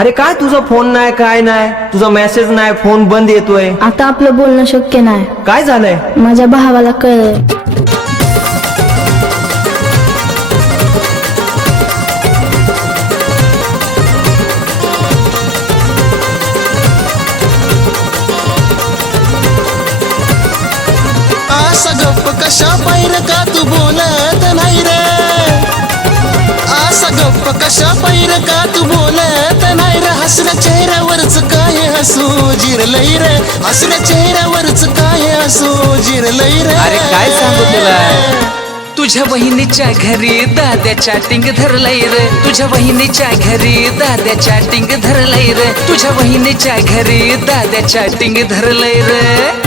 अरे काय तुझा फोन नाही काय नाही? तुझा मेसेज नाही फोन बंद येतोय. आता आपलं बोलणं शक्य नाही. काय झालंय? माझ्या भावाला असा गप्प कशा पाहिर का तू बोलत नाही रे? असा गप्प कशा पाहिर का तू जिरलई रे. हसऱ्या चेहऱ्यावरच काय हसू जिरलई रे. अरे काय सांगू तुला? तुझ्या बहिणीच्या घरी दाद्या चॅटिंग धरलंय रे. तुझ्या बहिणीच्या घरी दाद्या चॅटिंग धरलंय रे. तुझ्या बहिणीच्या घरी दाद्या चॅटिंग धरलंय रे.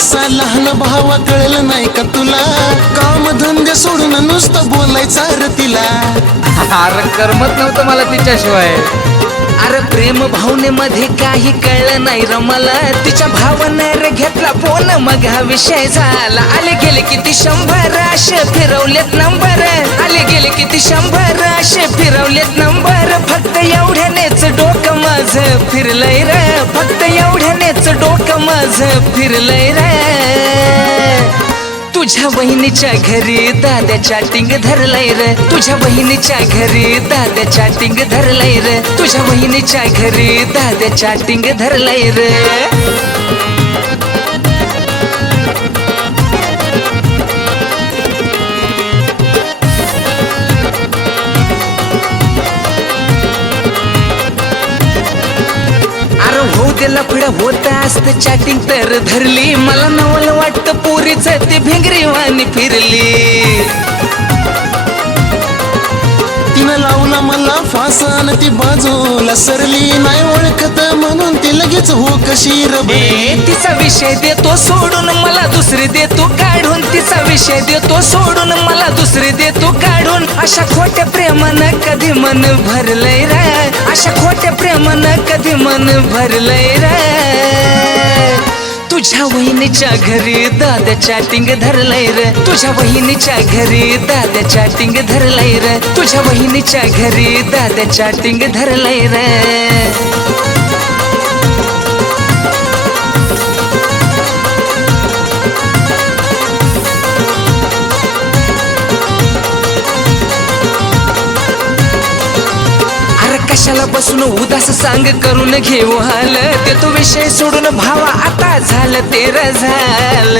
कसा लहान भावा कळलं नाही का तुला? काम धंदे सोडून नुसतं बोलायचं रे तिला. अरे करमत नव्हतं मला तिच्याशिवाय. अरे प्रेम भावनेमध्ये काही कळलं नाही र मला तिच्या भावना रे घेतला फोन मग हा विषय झाला. आले गेले किती शंभर असे फिरवलेत नंबर आले गेले किती शंभर असे फिरवलेत नंबर फक्त एवढ्यानेच डोकं माझं फिरलंय र. फक्त एवढ्यानेच डोकं माझं फिरलंय रे. तुझ्या बहिणीच्या घरी दाद्या टिंग धरलंय रे. तुझ्या बहिणीच्या घरी दाद्या टिंग धरलंय रे. तुझ्या बहिणीच्या घरी दाद्या टिंग धरलंय रे. त्याला हो लफड होत असत चॅटिंग तर धरली. मला नवल वाटत पोरीच ते भिंगरी वाणी फिरली. लावला मला ती बाजूला सरली नाही ओळखत म्हणून ती लगेच हो कशी रबे तिचा विषय देतो सोडून मला दुसरी देतो काढून. तिचा विषय देतो सोडून मला दुसरी देतो काढून. अशा खोट्या प्रेमानं कधी मन भरलंय रे? अशा खोट्या प्रेमानं कधी मन भरलंय रे? तुझ्या वहिनीच्या घरी दादा चॅटिंग धरलंय रे. तुझ्या वहिनीच्या घरी दादा चॅटिंग धरलंय रे. तुझ्या वहिनीच्या घरी दादा चॅटिंग धरलंय रे. अरे कशाला बसून उदास सांग करून घेऊ हाल? ते तो विषय सोडून भावा आता झालं तेर झालं.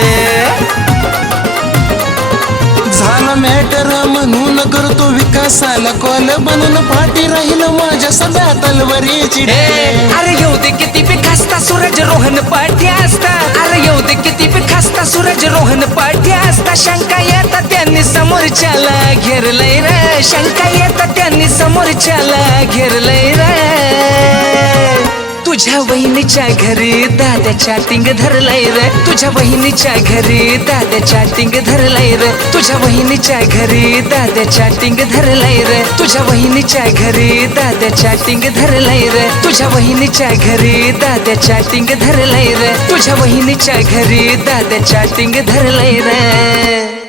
झाला मॅटर म्हणून करतो विकासाला कॉल. बनून पाठी राहील माझ्या सध्या तलवारीची. अरे येऊ दे किती बी खासता सूरज रोहन पाठी असता. अरे येऊ दे किती बी खासता सूरज रोहन पाठी असता. शंका येता त्यांनी समोरच्याला घेरलंय रे. शंका येता त्यांनी समोरच्याला घेरलंय रे. तुझ्या वहिनीच्या घरी दादा तिंग धरलाय रे. तुझ्या वहिनीच्या घरी दादा तिंग धरलाय रे. तुझ्या वहिनीच्या घरी दादा तिंग धरलाय रे. तुझ्या वहिनीच्या घरी दादा तिंग धरलाय रे. तुझ्या वहिनीच्या घरी दादा तिंग धरलाय रे. तुझ्या वहिनीच्या घरी दादा तिंग धरलाय रे.